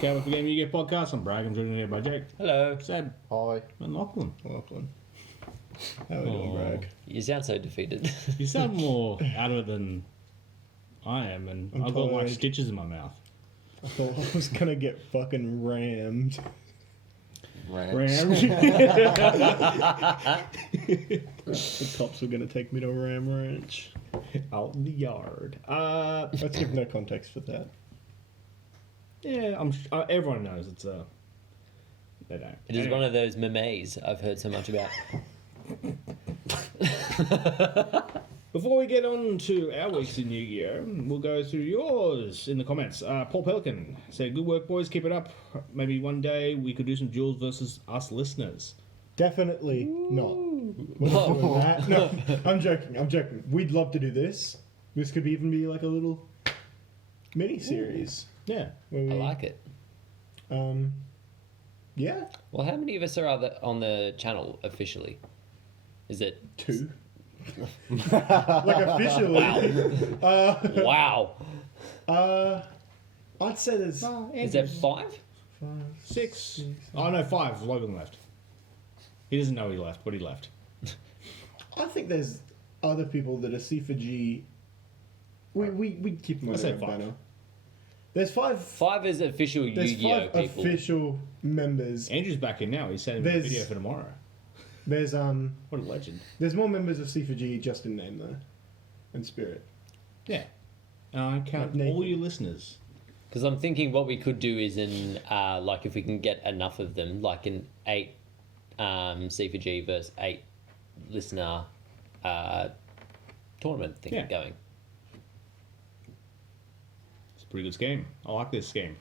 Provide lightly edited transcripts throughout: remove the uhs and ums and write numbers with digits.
Cowboy for Game You Get podcast. I'm Bragg. I'm joined here by Jake. Hello. Seb. Hi. And Lachlan. Lachlan. How are we doing, Bragg? You sound so defeated. You sound more out of it than I am, and I'm I've got like tired. stitches in my mouth. I thought I was gonna get fucking rammed. The cops were gonna take me to Ram Ranch. Out in the yard. Let's give no context for that. Yeah, everyone knows it's a. They don't. It is one of those memes I've heard so much about. Before we get on to our weeks in New Year, we'll go through yours in the comments. Paul Pelican said, "Good work, boys. Keep it up. Maybe one day we could do some duels versus us listeners." Definitely not. We're not doing that. No, I'm joking. We'd love to do this. This could even be like a little mini series. Yeah. I like it. Yeah, Well, how many of us are on the channel officially? Is it 2. Like officially. Wow. I'd say there's Is that 5? 5, 6. Oh no, 5. Logan left. He doesn't know he left, but he left. I think there's other people that are C4G. We keep them Let's on say our 5. banner. There's 5. 5 is official There's Yu-Gi-Oh 5 people. official members. Andrew's back in now. He's sending me a There's- video for tomorrow. There's What a legend. There's more members of C4G just in name though, and spirit. Yeah. I count Like all Nathan. you listeners. Because I'm thinking what we could do is like if we can get enough of them, like an 8 C4G versus 8 listener tournament thing Yeah. going. It's a pretty good scheme. I like this scheme.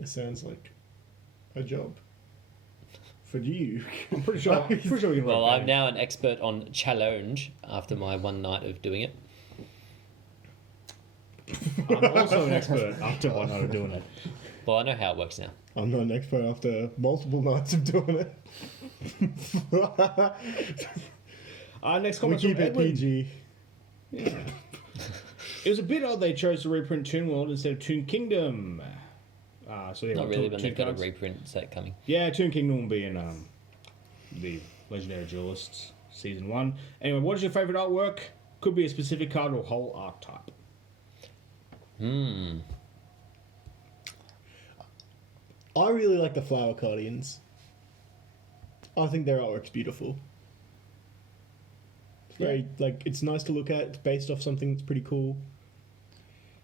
It sounds like a job for you. I'm pretty sure. We can Well, work I'm that now an expert on challenge after my one night of doing it. out. I'm also an expert after one night of doing it. Well, I know how it works now. I'm not an expert after multiple nights of doing it. Next We comment keep from it Edwin. PG. Yeah. It was a bit odd they chose to reprint Toon World instead of Toon Kingdom. So yeah, Not really, but Toon they've got a cards. reprint set coming. Yeah, Toon Kingdom will be in the Legendary Duelists Season 1. Anyway, what is your favourite artwork? Could be a specific card or whole archetype. I really like the Flower Guardians. I think their artwork's beautiful. It's very it's nice to look at. It's based off something that's pretty cool.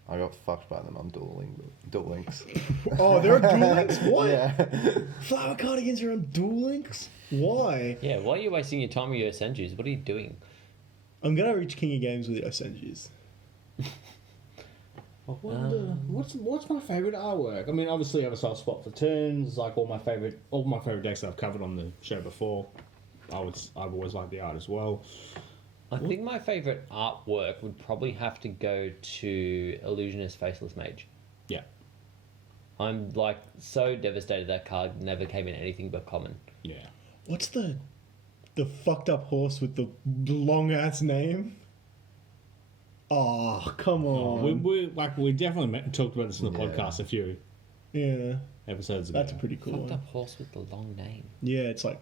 I got fucked by them on Duel Links. Oh, they're on Duel Links? What? Yeah. Flower Guardians are on Duel Links? Why? Yeah, why are you wasting your time with your Senjus? What are you doing? I'm gonna reach King of Games with the Osenjis. What's my favourite artwork? I mean, obviously, I have a soft spot for turns. Like all my favourite decks that I've covered on the show before. I've always liked the art as well. I think my favourite artwork would probably have to go to Illusionist Faceless Mage. Yeah. I'm like so devastated that card never came in anything but common. Yeah. What's the fucked up horse with the long ass name? Oh, come on. We definitely talked about this in the Yeah. podcast a few Yeah, episodes ago. that's a pretty cool Fucked one. up horse with the long name. Yeah, it's like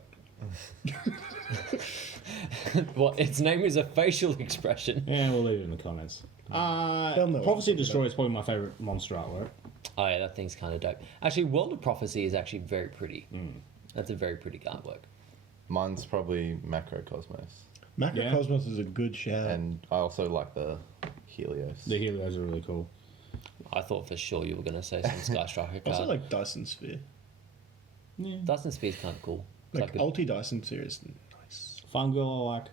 What? Its name is a facial expression. Yeah, we'll leave it in the comments. They'll know Prophecy what I'm Destroyer is probably my favourite monster artwork. Oh yeah, that thing's kind of dope. Actually, World of Prophecy is actually very pretty. That's a very pretty artwork. Mine's probably Macrocosmos. Macrocosmos is a good shout. And I also like the Helios. The Helios are really cool. I thought for sure you were going to say some Sky Striker I also card. like Dyson Sphere. Yeah. Dyson Spear's kind of cool. It's Like a- Ulti Dyson Sphere is nice. Fun girl I like.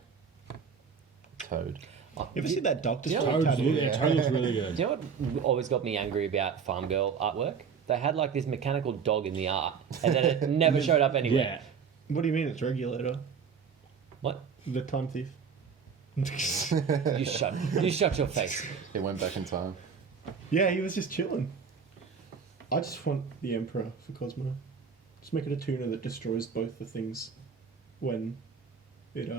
Toad. Oh, You ever see that Doctor Yeah. Stone tattoo? Yeah, Toad looks really good. Do you know what always got me angry about Farm Girl artwork? They had like this mechanical dog in the art, and then it never showed up anywhere. Yeah. What do you mean it's Regulator? What? The Time Thief. You shut your face. It went back in time. Yeah, he was just chilling. I just want the Emperor for Cosmo. Just make it a tuner that destroys both the things when it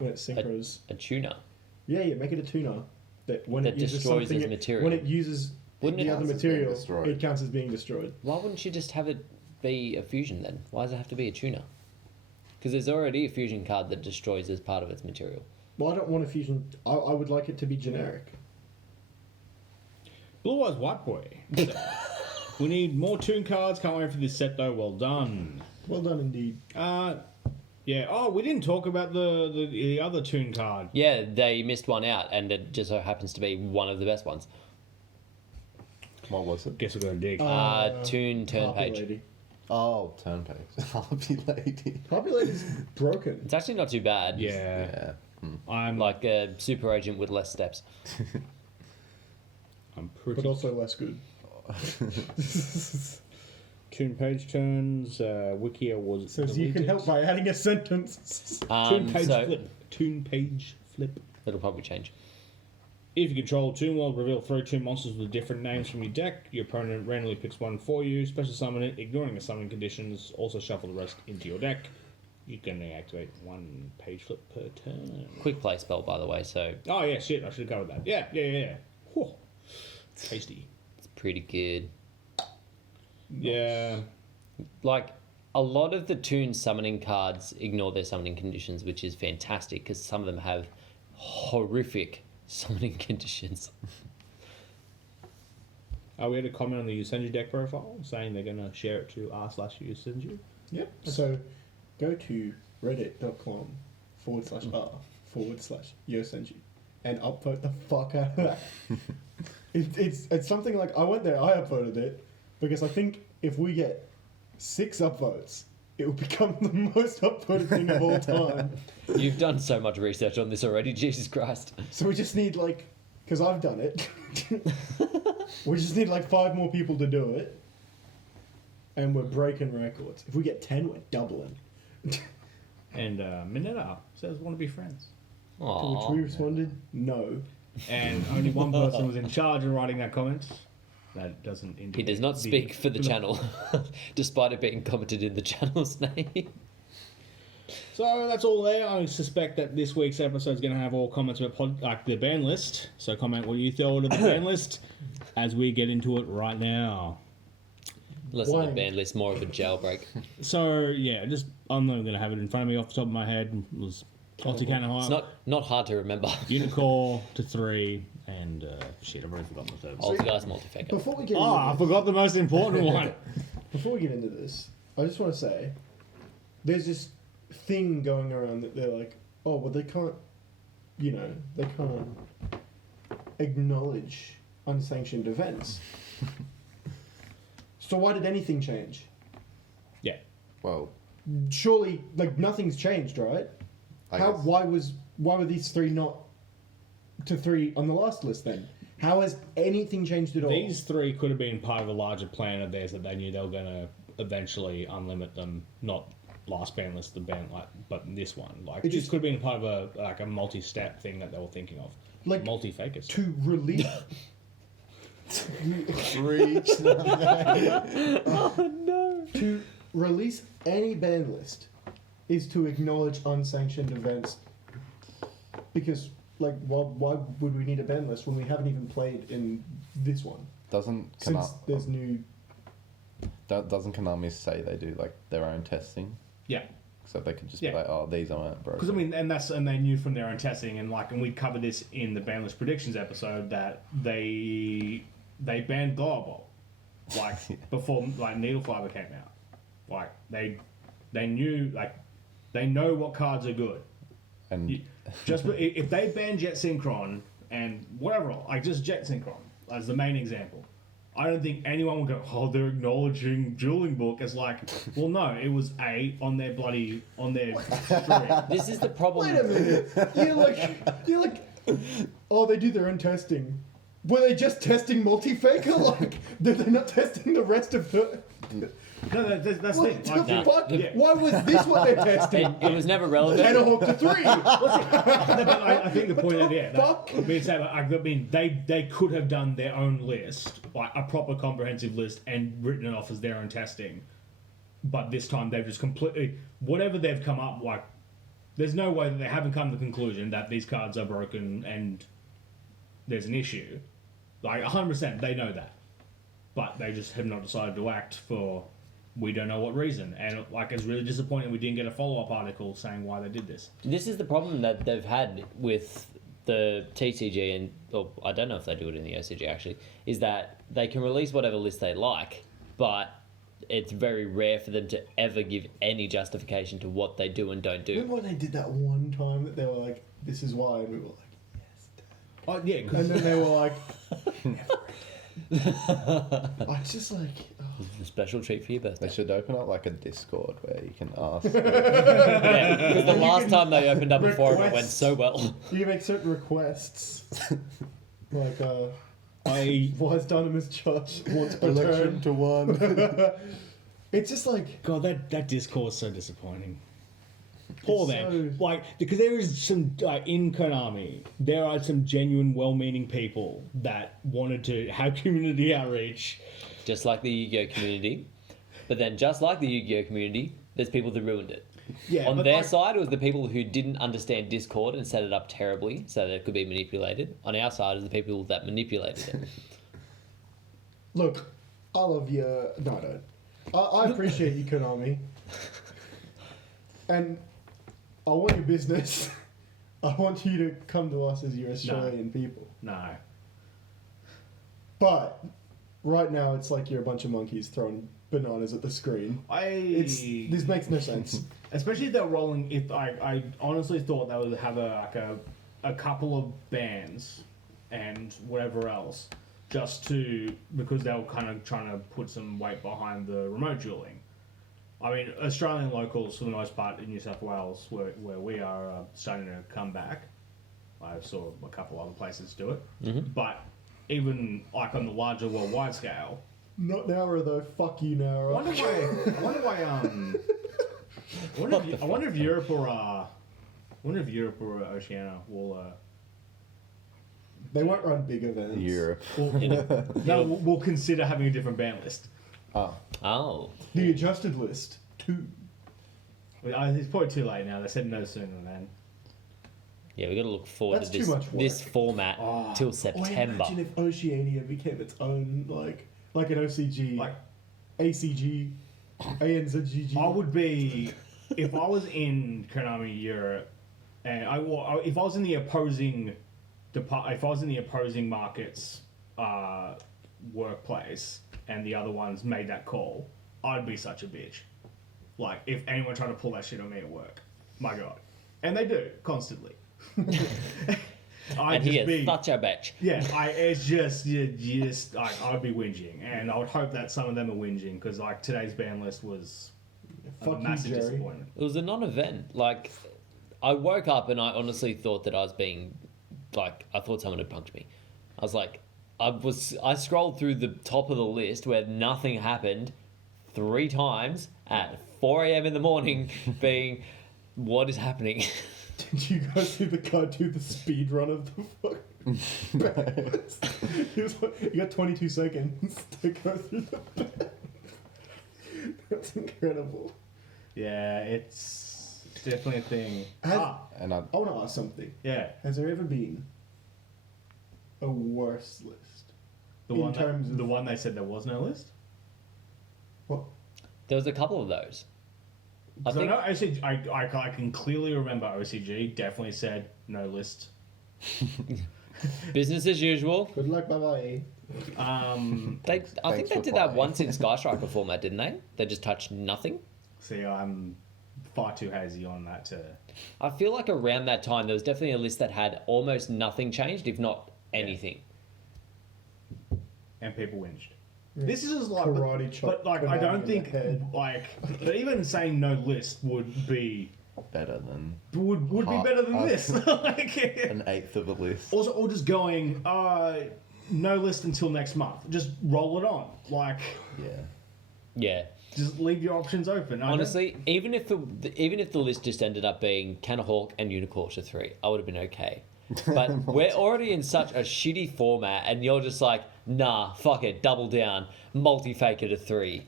synchros. A tuner. Yeah, make it a tuner that when That it uses destroys something its material. when it uses Wouldn't the it? other counts as being material, destroyed. it counts as being destroyed. Why wouldn't you just have it be a fusion then? Why does it have to be a tuner? Because there's already a fusion card that destroys as part of its material. Well, I don't want a fusion. I would like it to be generic. Blue Eyes White Boy. We need more tune cards. Can't wait for this set though. Well done. Well done indeed. Yeah. Oh, we didn't talk about the other tune card. Yeah, they missed one out, and it just so happens to be one of the best ones. What was it? Guess we're gonna dig. Tune turn Harpy page. Lady. Oh, turn page. Harpy Lady. Harpy Lady's broken. It's actually not too bad. yeah. Yeah. I'm Like a super agent with less steps. I'm pretty. But also less good. Tune page turns. Wikia was. Says you can deleted. help by adding a sentence. Tune page So flip. Tune page flip. it'll probably change. If you control Toon World, reveal 3 Toon monsters with different names from your deck. Your opponent randomly picks one for you. Special summon it, ignoring the summoning conditions. Also shuffle the rest into your deck. You can activate 1 page flip per turn. Quick play spell, by the way, so Oh yeah, shit! I should have covered that. Yeah. Whew. Tasty. it's pretty good. Yeah. Like a lot of the Toon summoning cards ignore their summoning conditions, which is fantastic because some of them have horrific summoning conditions. We had a comment on the Yusenju deck profile saying they're gonna share it to r/Yusenju. Yep. So go to reddit.com/r/Yosenji and upvote the fuck out of that. It's something like I went there, I upvoted it because I think if we get 6 upvotes, it will become the most upvoted thing of all time. You've done so much research on this already, Jesus Christ. So we just need because I've done it. We just need 5 more people to do it, and we're breaking records. If we get 10, we're doubling. And Minetta says want to be friends. To which Aww. we responded, no. And only one person was in charge of writing that comment. That doesn't He indicate does not speak for the channel, despite it being commented in the channel's name. So that's all there. I suspect that this week's episode is going to have all comments about the ban list. So comment what you thought of the ban list as we get into it right now. Less than a Why? ban list, more of a jailbreak. So yeah, I'm not going to have it in front of me off the top of my head. It was Multi-Cannon It's High, not hard to remember. Unicore to 3, and shit, I've already forgotten the third. Old guys multi-faker. Before we get Oh, I into forgot the most important one. Before we get into this, I just want to say, there's this thing going around that they're like, oh, well, they can't acknowledge unsanctioned events. So why did anything change? Yeah. Well, Surely, nothing's changed, right? I guess. Why were these 3 not to 3 on the last list then? How has anything changed at all? These 3 could have been part of a larger plan of theirs that they knew they were going to eventually unlimit them. Not last ban list, the ban but this one. It This just- could have been part of a multi-step thing that they were thinking of. Multi-fakers. to release. Reach. To release any ban list is to acknowledge unsanctioned events. Because, why would we need a ban list when we haven't even played in this one? Doesn't Since there's new. doesn't Konami say they do their own testing? Yeah. So they could just Yeah. be like, oh, these aren't broken. Because and they knew from their own testing, and we covered this in the ban list predictions episode that they banned Glow Ball, before Needle Fiber came out. They knew they know what cards are good. And Just if they ban Jet Synchron and whatever, just Jet Synchron as the main example, I don't think anyone would go, oh, they're acknowledging Dueling Book as well, no, it was on their stream. This is the problem. Wait a minute! You're like, oh, they do their own testing. Were they just testing multi-faker? They're not testing the rest of the. No, that's the What thing. the fuck? Yeah. Why was this what they're testing? It was never relevant. Tenderhawk to 3! I think the point of fuck? they could have done their own list, a proper comprehensive list, and written it off as their own testing. But this time they've just completely whatever they've come up there's no way that they haven't come to the conclusion that these cards are broken and there's an issue. Like 100%, they know that, but they just have not decided to act for we don't know what reason. And like, it's really disappointing we didn't get a follow-up article saying why they did this. This is the problem that they've had with the TCG, and or I don't know if they do it in the OCG actually, is that they can release whatever list they like, but it's very rare for them to ever give any justification to what they do and don't do. Remember when they did that one time that they were like, "This is why," and we were like, "Yes, Dad." Oh yeah, And because then they were like, I was just like, oh. It's a special treat for your birthday. They should open up like a Discord where you can ask. Yeah, because the You last can time they opened up a forum, it went request. so well. You can make certain requests, like, I Wise Dynamis Church wants per Election turn. to one. It's just like, God, that Discord's so disappointing. Poor It's them. so- Like, because there is some, in Konami, there are some genuine, well-meaning people that wanted to have community outreach. Just like the Yu-Gi-Oh community. But then, just like the Yu-Gi-Oh community, there's people that ruined it. Yeah, On but their like- side, it was the people who didn't understand Discord and set it up terribly so that it could be manipulated. On our side, is the people that manipulated it. look, I love you. No, I don't. I appreciate you, Konami. And I want your business. I want you to come to us as your Australian people. No. But right now, it's like you're a bunch of monkeys throwing bananas at the screen. This makes no sense. Especially if they're rolling. If I honestly thought they would have a couple of bands and whatever else, just to because they were kind of trying to put some weight behind the remote dueling. I mean, Australian locals for the most part in New South Wales, where we are starting to come back. I saw a couple other places do it, but even like on the larger worldwide scale. Not Nara though. Fuck you, I Nara. wonder why. I wonder if Europe or Oceania will. They won't run big events. Europe. We'll consider having a different ban list. Oh, Oh. The adjusted list 2. It's probably too late now. They said no sooner, man. Yeah, we've got to look forward That's to too much work. this format till Or September. imagine if Oceania became its own like an OCG, Like ACG, ANZGG. I would be if I was in Konami Europe, and if I was in the opposing if I was in the opposing markets workplace, and the other ones made that call, I'd be such a bitch. Like if anyone tried to pull that shit on me at work, my god, and they do constantly. And he is such a bitch. Yeah, it's just I'd be whinging, and I would hope that some of them are whinging because like today's ban list was a Fuck you, massive Jerry. disappointment. It was a non-event. Like, I woke up and I honestly thought that I was being, like, I thought someone had punked me. I was like, I scrolled through the top of the list where nothing happened 3 times at 4 a.m. in the morning, being, what is happening? Did you guys see the guy do the speed run of the fucking best? He was like, you got 22 seconds to go through the best. That's incredible. Yeah, it's definitely a thing. and I I want to ask something. Yeah, Has there ever been a worse list? the In one terms of- the one they said there was no list. What? There was a couple of those. I So think no, I can clearly remember OCG definitely said no list. business as usual. Good luck, bye bye. I think Thanks they for did that playing. once in Sky Striker format, didn't they? They just touched nothing. See, I'm far too hazy on that to. I feel like around that time there was definitely a list that had almost nothing changed, if not anything. And people whinged. This is just like, Karate chop but like I Konami don't in the think head. like even saying no list would be better than would be better than this. Like, an eighth of a list. also, or just going no list until next month. Just roll it on. Like, Yeah. Yeah. just leave your options open. Honestly, even if the list just ended up being Canahawk and Unicortia 3, I would have been okay. But we're already in such a shitty format, and you're just like, nah, fuck it, double down, multi-faker to 3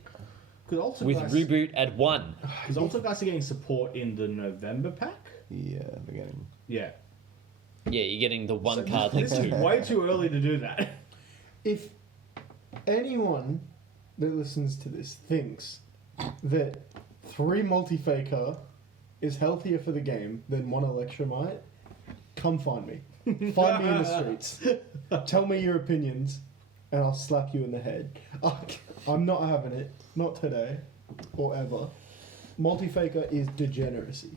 because with reboot at 1. Because also guys are getting support in the November pack. Yeah, they're getting. Yeah, Yeah, you're getting the one So card This link is to. way too early to do that. if anyone that listens to this thinks that 3 multi-faker is healthier for the game than 1 Electromite, come find me. Find me in the streets. Tell me your opinions, and I'll slap you in the head. I'm not having it. Not today, or ever. Multi-faker is degeneracy.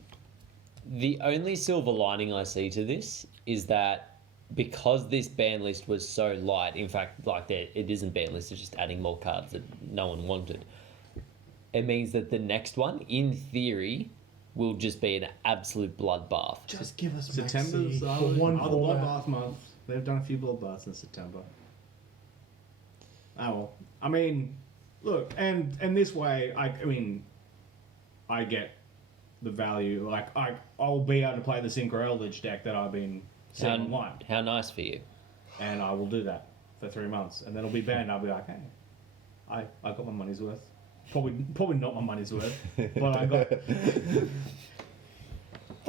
The only silver lining I see to this is that because this ban list was so light, in fact, like it isn't ban list, it's just adding more cards that no one wanted. It means that the next one, in theory, will just be an absolute bloodbath. Just give us September's Maxi the for one format. bloodbath month. They've done a few bloodbaths in September. Oh well. I mean, look, and this way, I mean, I get the value. Like, I'll be able to play the Synchro Eldritch deck that I've been seeing online, How nice for you. and I will do that for 3 months, and then it'll be banned. I'll be like, hey, I got my money's worth. Probably not my money's worth, but I got. Fuck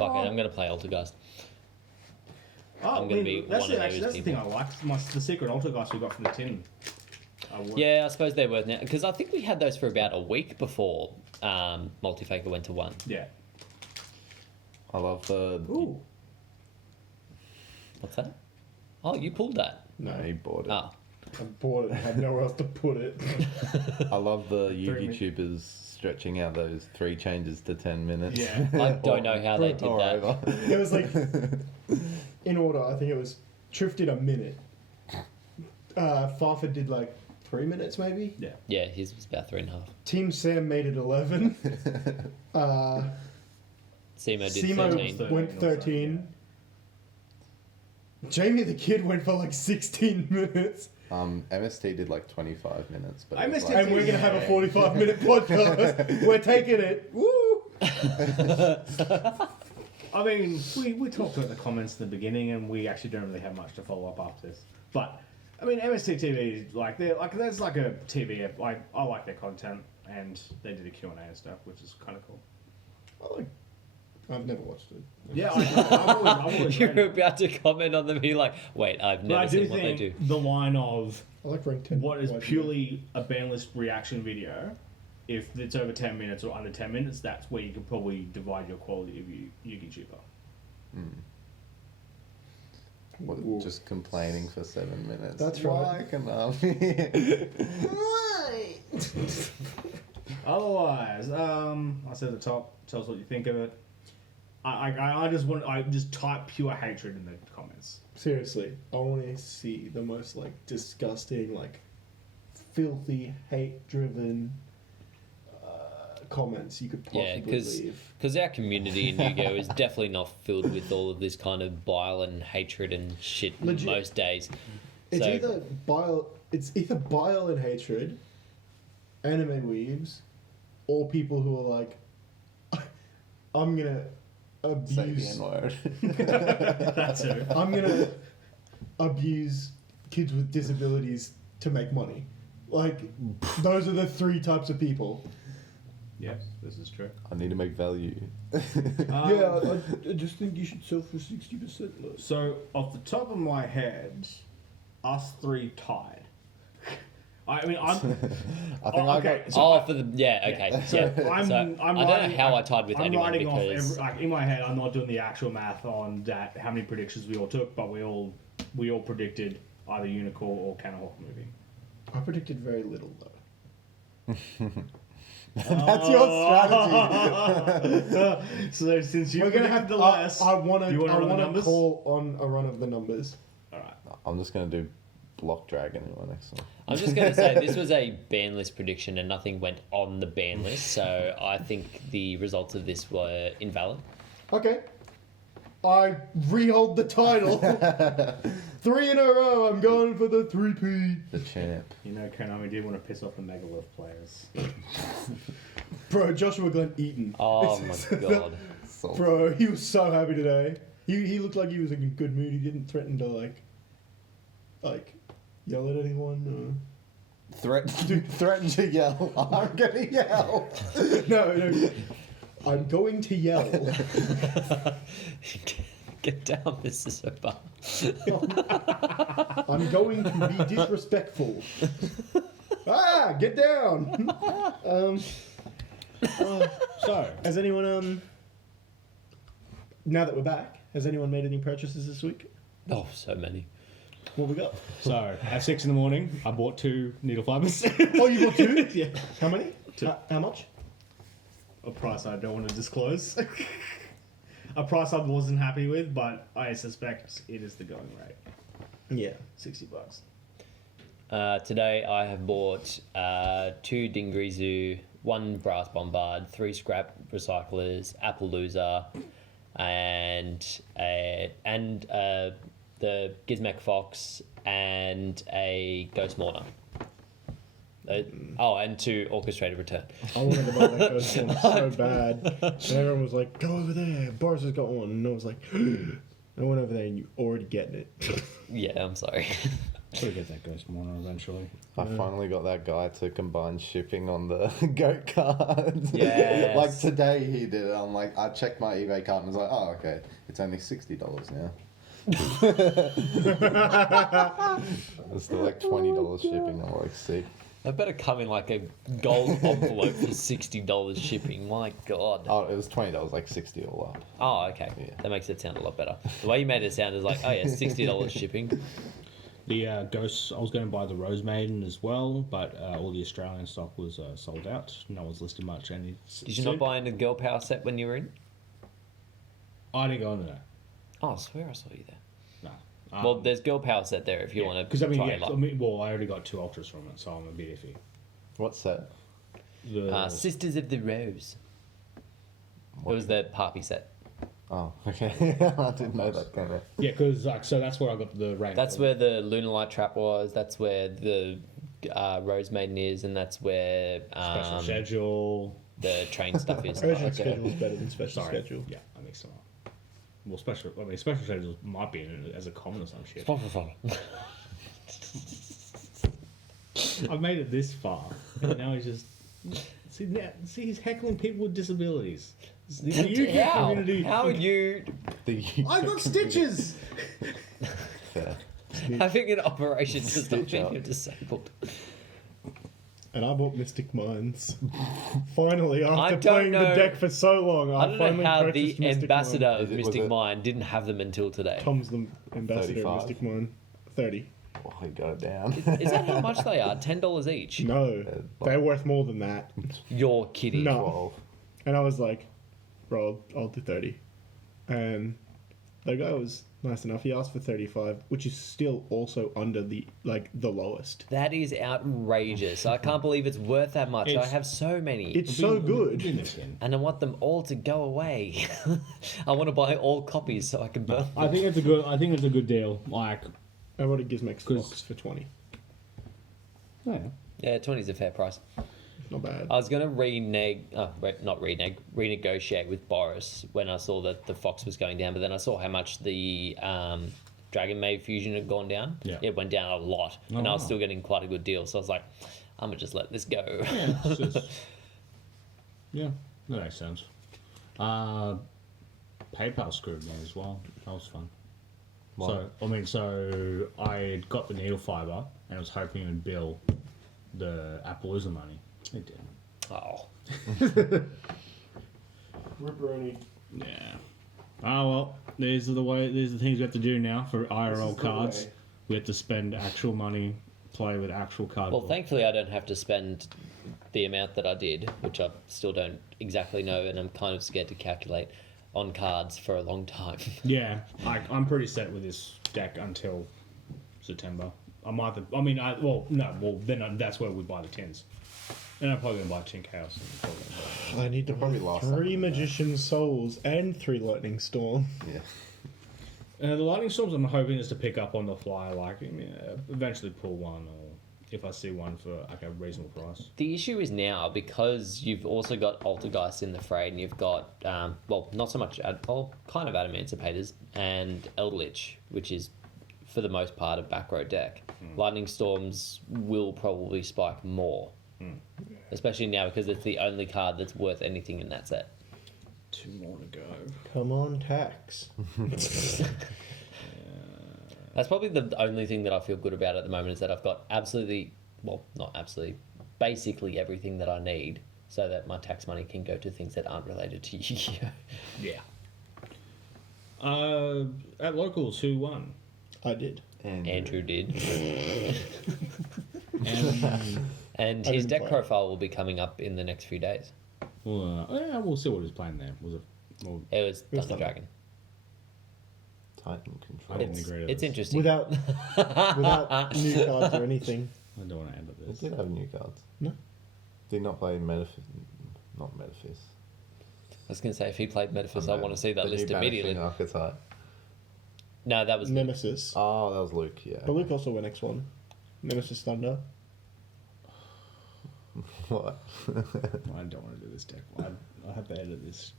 it, I'm going to play Altergeist. Oh, I'm gonna be that's one it. of Actually, those that's the thing I like. The secret Altergeist we got from the tin. Yeah, I suppose they're worth now. Because I think we had those for about a week before Multifaker went to 1. Yeah. I love the. Ooh. What's that? Oh, you pulled that. No, he bought it. Oh. I bought it. I had nowhere else to put it. I love the Three YouTubers stretching out those 3 changes to 10 minutes. Yeah. I don't know how they did Or that. over. It was like, in order, I think it was, Triff did a minute. Farford did like 3 minutes maybe. Yeah. Yeah, his was about 3.5. Team Sam made it 11. Simo did Simo 13. went 13. Jamie the Kid went for like 16 minutes. MST did like 25 minutes, but it was MST like, And we're going to have a 45-minute podcast. We're taking it. Woo! I mean, we talked about the comments in the beginning, and we actually don't really have much to follow up after this. But I mean, MST TV is like there's like a TV app. Like, I like their content, and they did a Q&A and stuff, which is kind of cool. I've never watched it. Yeah, I've always You're read it. about to comment on them. Be like, wait, I've But I never do seen what they think do. the line of I like rank 10. what is purely a Banlist reaction video, if it's over 10 minutes or under 10 minutes, that's where you can probably divide your quality of Yugi cheaper. what, just complaining for 7 minutes. That's Why right. can Otherwise, I said at the top, tell us what you think of it. I just type pure hatred in the comments. Seriously, I want to see the most like disgusting, like filthy, hate-driven comments you could Yeah, possibly leave. because our community in Yu-Gi-Oh is definitely not filled with all of this kind of bile and hatred and shit Legit. most days. It's So- either bile and hatred, anime weebs, or people who are like, I'm gonna say the abuse. N-word? That's it. I'm gonna abuse kids with disabilities to make money. Like, those are the 3 types of people. Yes, this is true. I need to make value. I just think you should sell for 60% less. So, off the top of my head, us 3 tied. I mean, I'm. I think I okay, got. so Oh, I- for the okay, So yeah. I'm So I'm I don't know writing, how I tied with I'm anyone writing because off like in my head. I'm not doing the actual math on that. How many predictions we all took, but we all predicted either Unicorn or Canahawk movie. I predicted very little though. That's your strategy. So since you We're gonna have the to. less, I want you wanna run the to numbers? call on a run of the numbers. all right. I'm just gonna do block dragon in my next one. I'm just going to say this was a ban list prediction and nothing went on the ban list, so I think the results of this were invalid. Okay. I rehold the title. 3 in a row. I'm going for the 3P. The champ. You know, Konami did want to piss off the Megalith players. Bro, Joshua Glenn Eaton. Oh my god. Salty. Bro, he was so happy today. He looked like he was in a good mood. He didn't threaten to like yell at anyone. Threaten to yell. I'm gonna yell. No. I'm going to yell. Get down, Mr. Soba. I'm going to be disrespectful. Get down. So, Has anyone now that we're back, has anyone made any purchases this week? Oh, so many. What we got? at 6 in the morning, I bought 2 needle fibers. Oh, you bought 2? Yeah. How many? 2. How much? A price I don't want to disclose. A price I wasn't happy with, but I suspect it is the going rate. Yeah. $60. Today I have bought 2 Dingrizu, 1 brass bombard, 3 scrap recyclers, apple loser, and the Gizmek Fox and a Ghost Mortar. And 2 orchestrated return. I wanted to buy that ghost one so bad. And everyone was like, go over there. Boris has got one. And I was like, I went over there and you already getting it. Yeah, I'm sorry. We'll get that ghost mortar eventually. I finally got that guy to combine shipping on the goat cards. Yes. Like today he did it. I'm like, I checked my eBay cart and was like, oh, okay, it's only $60 now. It's still like $20 shipping. I'm like, sick. That better come in like a gold envelope for $60 shipping. My God. Oh, it was $20, like 60 all up. Oh, okay. Yeah. That makes it sound a lot better. The way you made it sound is like, oh yeah, $60 shipping. The ghosts, I was going to buy the Rose Maiden as well, but all the Australian stock was sold out. No one's listed much. And Did you not buy a girl power set when you were in? I didn't go into that. Oh, I swear I saw you there. No. Well, there's girl power set there if you want to Because try your luck. I already got 2 ultras from it, so I'm a bit iffy. What's that? The Sisters of the Rose. It was the Harpy set. Oh, okay. I didn't know that came out. yeah, because so that's where I got the rank. That's where the Lunar Light Trap was. That's where the Rose Maiden is, and that's where special schedule. the train stuff is. Urgent schedule is better than special Sorry. schedule. Yeah, I mixed them up. Well, special schedules might be in it as a common or some shit. I've made it this far, and now he's just see he's heckling people with disabilities. The UK community. How are you I got stitches. Fair. having an operation to stop Stitch being up. disabled? And I bought Mystic Minds. Finally, I after don't playing know- the deck for so long, I don't know how the purchased Mystic ambassador Mind. of Was Mystic it- Mind didn't have them until today. Tom's the ambassador 35? of Mystic Mind. 30. Oh, he got it down. Is that how much they are? $10 each? No, they're worth more than that. You're kidding. No. 12. And I was like, bro, I'll do 30. And the guy was nice enough. He asked for 35, which is still also under the lowest. That is outrageous. I can't believe it's worth that much. I It's- have so many. It's so good. And I want them all to go away. I want to buy all copies so I can burn them. I think it's a good deal. Like, I bought a Gizmex 'Cause- box for 20. yeah. Yeah, 20 is a fair price. Not bad. I was going to renegotiate with Boris when I saw that the Fox was going down, but then I saw how much the Dragon Maid Fusion had gone down. Yeah. It went down a lot, Oh, and I was wow. still getting quite a good deal. So I was like, I'm going to just let this go. Yeah, yeah, that makes sense. PayPal screwed me as well. That was fun. What? So I got the needle fiber and I was hoping it would bill the Appaloosa money. It didn't. Oh. Ripperoni. Yeah. Oh well, these are the things we have to do now for This IRL is the cards. way. We have to spend actual money, play with actual cardboard. Well, thankfully, I don't have to spend the amount that I did, which I still don't exactly know, and I'm kind of scared to calculate on cards for a long time. Yeah, I'm pretty set with this deck until September. Then that's where we buy the tins. And I'm probably going to buy Tink House. I need to Probably buy last 3 time. Magician Souls and 3 Lightning Storm. Yeah. The Lightning Storms I'm hoping is to pick up on the fly, eventually pull one, or if I see one for like a reasonable price. The issue is now, because you've also got Altergeist in the fray, and you've got, not so much, kind of Adamancipators, and Eldritch, which is, for the most part, a back row deck. Lightning Storms will probably spike more. Especially now, because it's the only card that's worth anything in that set. 2 more to go. Come on, tax. That's probably the only thing that I feel good about at the moment is that I've got absolutely, well, not absolutely, basically everything that I need so that my tax money can go to things that aren't related to Yu-Gi-Oh! Yeah. At locals, who won? I did. Andrew did. And, And I his didn't deck play. profile will be coming up in the next few days. well, yeah, we'll see what he's playing there. Was it? Well, It was was Thunder Thunder. Dragon. Titan control. I didn't It's, agree with it's this. interesting. Without new cards or anything. I don't want to end up He this. did have new cards. No. Did he not play Metaphys? Not Metaphys. I was going to say, if he played Metaphys, I want to see that The new list immediately. banishing archetype. No, that was Nemesis. Oh, that was Luke, yeah. But Luke also went X1. Nemesis Thunder. What? I don't want to do this deck. I have to edit this.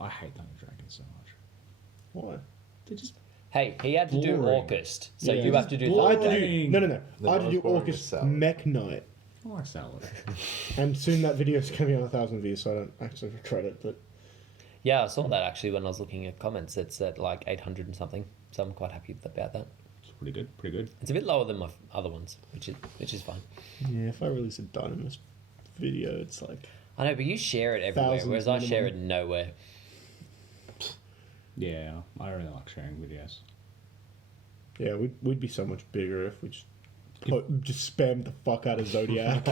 I hate Thunder Dragons so much. Why? They're just Hey, he had to do Boring. August, so Yeah. you have to do Boring. Thunder I had to Dragon. do, no. The I had to do most boring August is salad. Mech Night. I like salad. And soon that video's going to be on 1,000 views, so I don't actually regret it. But Yeah, I saw that actually when I was looking at comments. It's at like 800 and something, so I'm quite happy about that. It's pretty good. Pretty good. It's a bit lower than my other ones, which is fine. yeah, if I release a Dynamis video, it's like, I know, but you share it everywhere, Thousands whereas I share it minimum. nowhere. Yeah, I really like sharing videos. yeah, we'd be so much bigger if we just spammed the fuck out of Zodiac.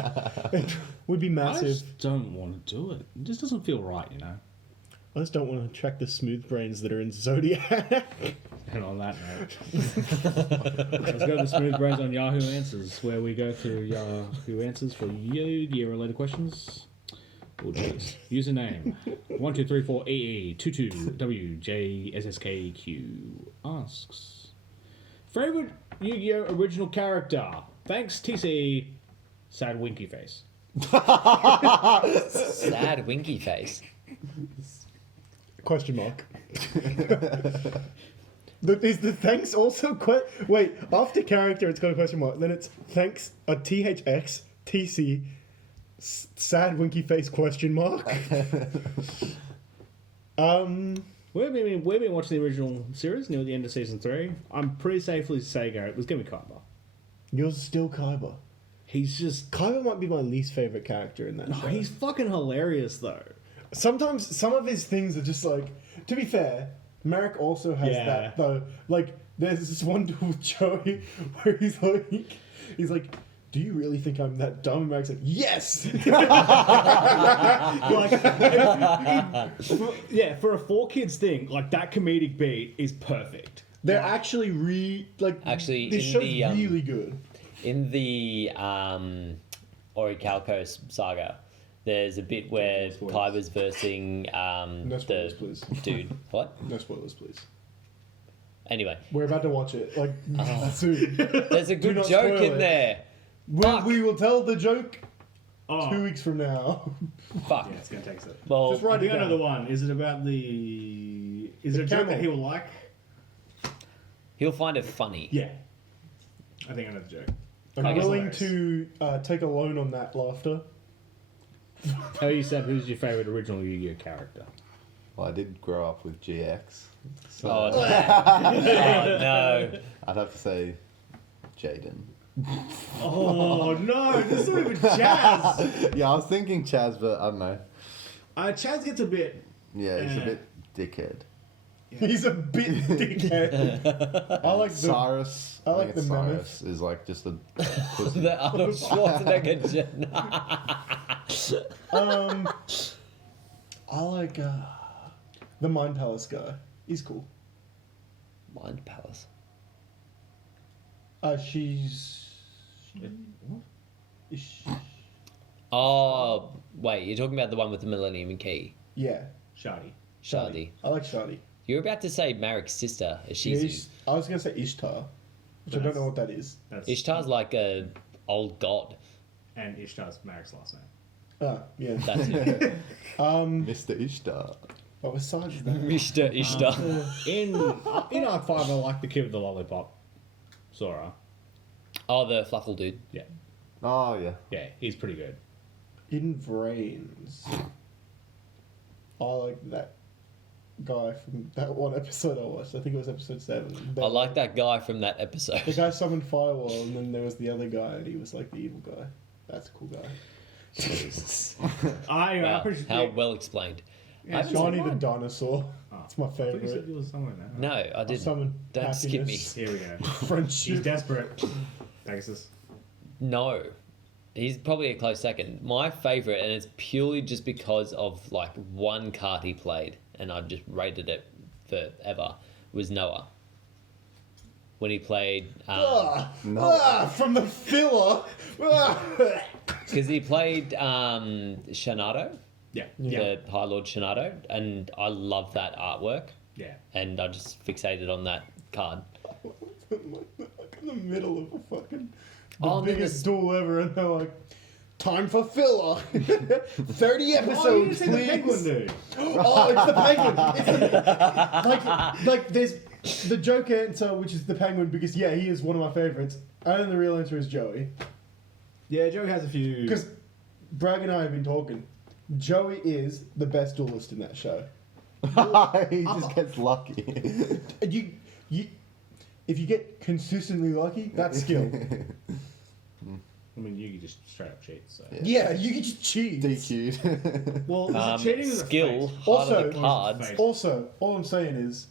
We'd be I massive. just don't want to do it. It just doesn't feel right, you know. I just don't want to attract the smooth brains that are in Zodiac. And on that note, let's go to Smooth Brains on Yahoo Answers, where we go through Yahoo Answers for Yu-Gi-Oh related questions. Oh, jeez. Username 1234EE22WJSSKQ asks, favorite Yu-Gi-Oh original character? Thanks, TC. Sad winky face. Sad winky face. Question mark. Is the thanks also wait, after character it's got a question mark, then it's thanks a THX TC sad winky face question mark. We've been watching the original series near the end of season 3. I'm pretty safely saying it was going to be Kaiba. Yours is still Kaiba. He's just... Kaiba might be my least favorite character in that No, show. he's fucking hilarious, though. Sometimes some of his things are just like, to be fair, Merrick also has Yeah. that though. Like there's this one dude with Joey where he's like, do you really think I'm that dumb? And Merrick's like, yes. For a 4 kids thing, like that comedic beat is perfect. They're actually Actually, this in show's the, really good. In the Orichalco saga, there's a bit where No spoilers. Kaiba's versing No spoilers, please. dude. What? No spoilers, please. Anyway, We're about to watch it like soon. there's a good not joke spoil in it. there. We will tell the joke Oh, 2 weeks from now. Fuck. yeah, it's going to take a sec. Well, Just write I it think I know down. the one. Is it about the... Is The it a joke camel. that he will like? he'll find it funny. Yeah. I think I know the joke. I'm I guess willing hilarious. to take a loan on that laughter. Oh, you said who's your favourite original Yu-Gi-Oh character? Well, I did grow up with GX. So Oh no! Oh no! I'd have to say Jaden. Oh, no. This is not even Chaz. Yeah, I was thinking Chaz, but I don't know. Chaz gets a bit... Yeah, he's a bit dickhead. He's a bit dickhead. I like the Cyrus. I like think it's the Cyrus is like just a pussy. The Arnold Schwarzenegger. I like the Mind Palace guy. He's cool. Mind Palace. She's is she- Oh wait, you're talking about the one with the Millennium Key, yeah. Shardy. Shardy. I like Shardy. You're about to say Marik's sister, Yeah, Ishizu. I was gonna say Ishtar, which I don't know what that is. That's, Ishtar's like a old god. and Ishtar's Marik's last name. Ah, yeah. That's it. Mr. Ishtar. But besides that, Mr. Ishtar. In Arc 5, I like the kid with the lollipop. Sora. Oh, the fluffle dude. Yeah. Oh yeah. Yeah, he's pretty good. in Vrains, I like that guy from that one episode I watched. I think it was episode 7. I like that guy from that episode. The guy summoned Firewall, and then there was the other guy, and he was like the evil guy. That's a cool guy. Jesus. I Wow, appreciate how well explained. Yeah, I haven't Johnny seen the one. dinosaur. Oh, It's my I thought you said favourite. you were somewhere now. No, I I didn't. summoned Don't skip me. happiness, Here we go. He's friendship. desperate. Pegasus. No. He's probably a close second. My favourite, and it's purely just because of like one card he played, and I've just rated it forever, was Noah. When he played, From the filler. because he played Shanado, Yeah. Yeah. the High Lord Shanado, and I love that artwork, Yeah. and I just fixated on that card. Like in the middle of a fucking the Oh, and then biggest this- duel ever, and they're like, "Time for filler." 30 Oh, you episodes, see the penguin please. dude. Oh, it's the penguin. It's the, like there's the joke answer, which is the penguin, because yeah, he is one of my favorites. And then the real answer is Joey, Yeah, Joey has a few. because Bragg and I have been talking. Joey is the best duelist in that show. He just gets lucky. And you, if you get consistently lucky, that's skill. I mean, you just straight up cheat. So. Yeah, you can just cheat. DQ'd. Well, is it cheating or is it Skill, fate? heart Also- of the cards. Fate. Also, all I'm saying is,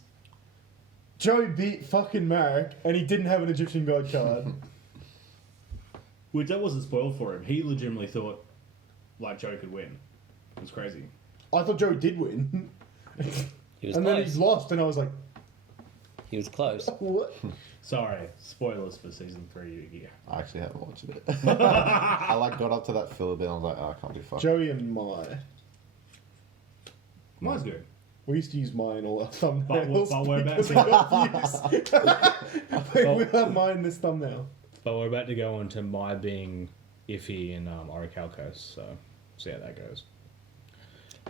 Joey beat fucking Marek, and he didn't have an Egyptian god card. Which that wasn't spoiled for him. He legitimately thought like Joey could win. It was crazy. I thought Joey did win. He was And then close. he lost, and I was like, He was close. what? Sorry, spoilers for season 3 Yu-Gi-Oh. I actually haven't watched it. I like got up to that filler bit and I was like, oh, I can't be fucked. Joey and Mai. Mine's good. We used to use Mai in all our thumbnails. But we're about because to- we got views. We have Mai in this thumbnail. But we're about to go on to my being iffy in Orichalcos, so see how that goes.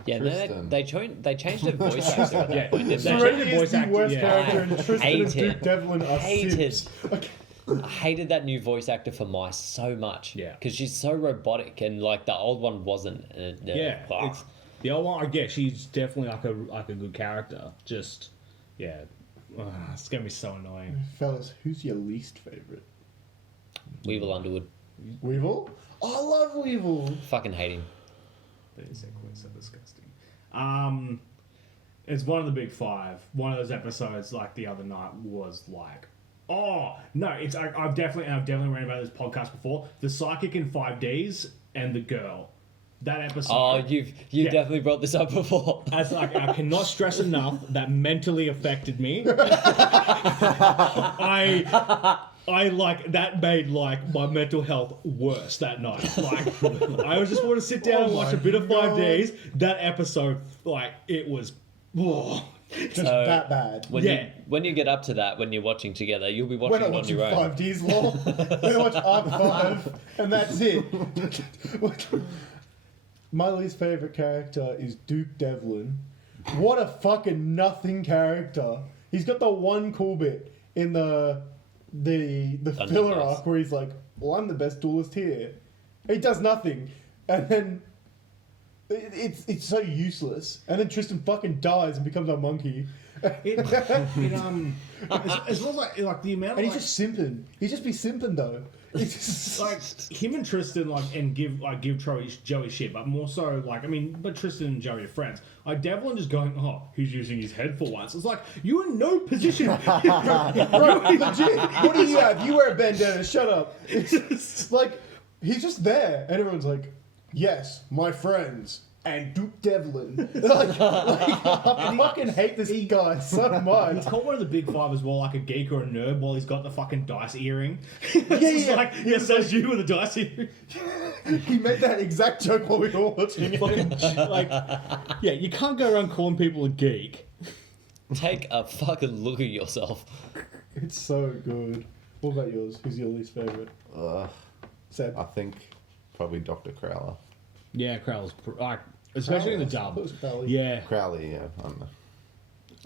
Yeah, Tristan. they changed the voice actor at that Yeah. point, didn't they? Sorry. Serenity voice is the actor, worst yeah. character, and Tristan and Hated. Duke Devlin are Hated. simps. I hated that new voice actor for Mai so much. Yeah. Because she's so robotic, and like the old one wasn't. And, Yeah, ah. it's, the old one. I guess she's definitely like a good character. Just it's gonna be so annoying. Fellas, who's your least favourite? Weevil Underwood. Weevil? Oh, I love Weevil. Fucking hate him. That is so disgusting. It's one of the big 5. One of those episodes, like the other night, was like, oh no! It's I've definitely ran about this podcast before. The psychic in 5Ds and the girl. That episode. Oh, you've Yeah. definitely brought this up before. As like, I cannot stress enough that mentally affected me. I like that made like my mental health worse that night. Like I was just want to sit down and watch a bit of 5Ds. That episode, like it was. Oh. Just So, that bad. When you get up to that, when you're watching together, you'll be We're watching not it on watching your own. 5Ds, lol. We're watch Arc 5, and that's it. My least favourite character is Duke Devlin. What a fucking nothing character. He's got the one cool bit in the Dungeon filler Boss. arc where he's like, well, I'm the best duelist here. He does nothing. And then it's so useless. And then Tristan fucking dies and becomes a monkey. As well as like the amount of And he's like, just simping. He'd just be simping though. It's just like him and Tristan give Joey shit, but more so like but Tristan and Joey are friends. Like Devlin just going, oh, he's using his head for once. It's like you're in no position. Bro, legit. What do you have? You wear a bandana. Shut up. It's like he's just there, and everyone's like, "Yes, my friends." And Duke Devlin. I fucking hate this guy so much. He's called one of the big 5 as well, like a geek or a nerd, while he's got the fucking dice earring. Yeah. Like, yes, that's you with a dice earring. He made that exact joke while we were watching it. Yeah, you can't go around calling people a geek. Take a fucking look at yourself. It's so good. What about yours? Who's your least favourite? Seb. I think probably Dr. Crowler. Yeah, Crowell's especially in the Crowley. I thought dub. it was Crowley. Yeah. Crowley, yeah. I don't know.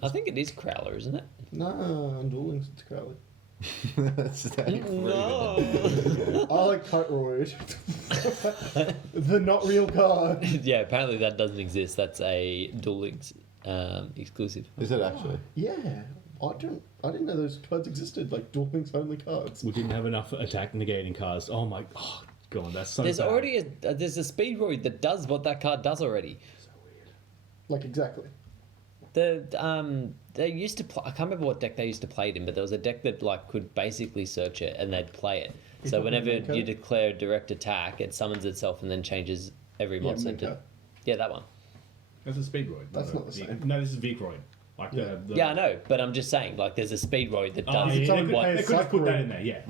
I think it is Crowler, isn't it? No, on Duel Links it's Crowley. Stay free. No. I like Tightroid. The not real card. Yeah, apparently that doesn't exist. That's a Duel Links exclusive. Is it actually? Yeah. I didn't know those cards existed, like Duel Links only cards. We didn't have enough attack negating cards. Oh my god, that's so There's bad. already there's a Speedroid that does what that card does already. Like exactly. They used to play. I can't remember what deck they used to play it in, but there was a deck that like could basically search it and they'd play it. Is So that whenever Minko? you declare a direct attack, it summons itself and then changes every Yeah, monster. Minko. Yeah, that one. That's a Speedroid. That's not the same. No, this is Vicroid. Like Yeah. Yeah, I know, but I'm just saying, like, there's a Speedroid that Oh, does yeah, something they what. could, they could have put that Cycloid. in there, yeah.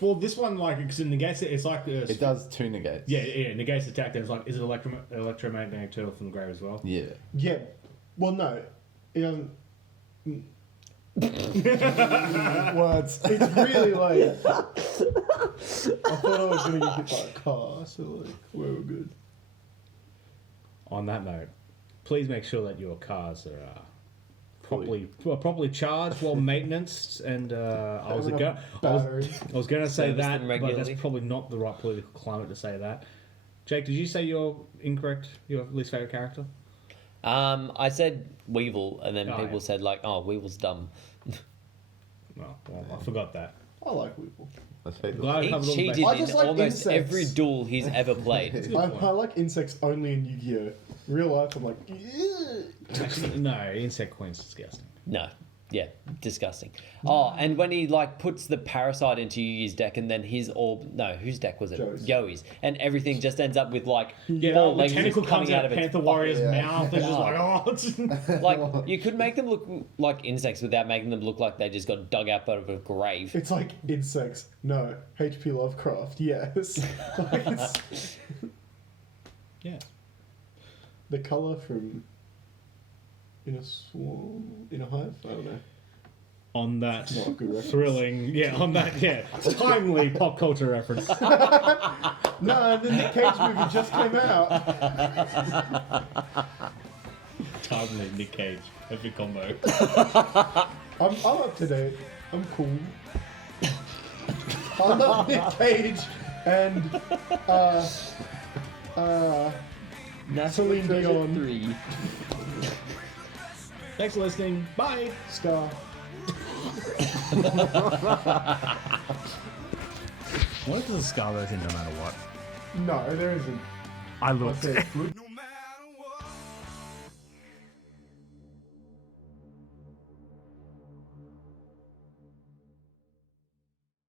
Well, this one, like, because it negates it, it's like... It does 2 negates. Yeah, it negates attack, and it's like, is it electromagnetic turtle from the grave as well? Yeah. Yeah. Well, no. It doesn't. Words. It's really like. I thought I was going to get hit by a car, so like, we were good. On that note, please make sure that your cars are properly charged while maintenance. And I was Having a going battery. to say Service that, them but regularly. that's probably not the right political climate to say that. Jake, did you say your least favorite character? I said Weevil, and then Oh, people yeah. said, like, oh, Weevil's dumb. Well, I forgot that. I like Weevil. Let's face it. Glad I He covered all the cheated I bases. in just like almost insects. every duel he's ever played. I like insects only in Yu-Gi-Oh! Real life, I'm like, "Ugh." Actually, no, Insect Queen's disgusting. No. Yeah, disgusting. Oh, and when he like puts the parasite into Yugi's deck, and then his orb, no, whose deck was it? Joe's. Yoi's, and everything just ends up with like Yeah, four the legs tentacle coming comes out of its Panther Warrior's yeah. mouth. It's just like, oh, Like, you could make them look like insects without making them look like they just got dug out of a grave. It's like insects. No. H.P. Lovecraft, yes. Like, it's yeah. the colour from In a Swarm, In a Hive? I don't know. On that Not a good reference. thrilling, timely pop culture reference. No, the Nick Cage movie just came out. Timely Nick Cage, perfect combo. I'm up to date. I'm cool. I love Nick Cage and Celine Dion. 3. Thanks for listening. Bye. Scar. What if there's a Scar version no matter what? No, there isn't. I I looked. said good.